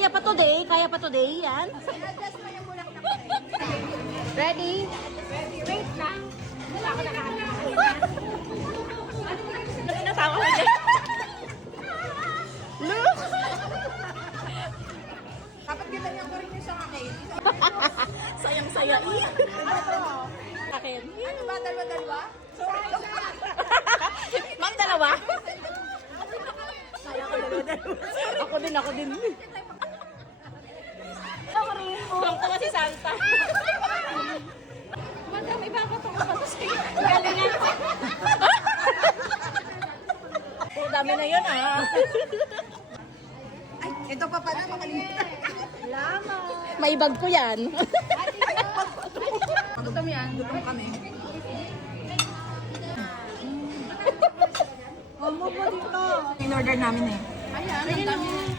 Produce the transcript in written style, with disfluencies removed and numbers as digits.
Kaya pa today, yan. Ready? Wait lang. Wala ako Nasama ko dyan. Look! Kapag ginanyan ko rin yung sa akin. Sayang-saya. Akin. Ano ba? Dalawa-dalawa? Ma'am, dalawa? Kaya ko dalawa. Ako din. Ako rin. Tuwang-tuwa si Santa. Madam, iba ka itong kapatos kayo. Galingan. Oh, dami na yun, Ay, ito pa pala. Makalimutan. May bag ko yan. Gutom yan. Gutom kami. Mama ba dito? In-order namin eh. Ayan, ang dami.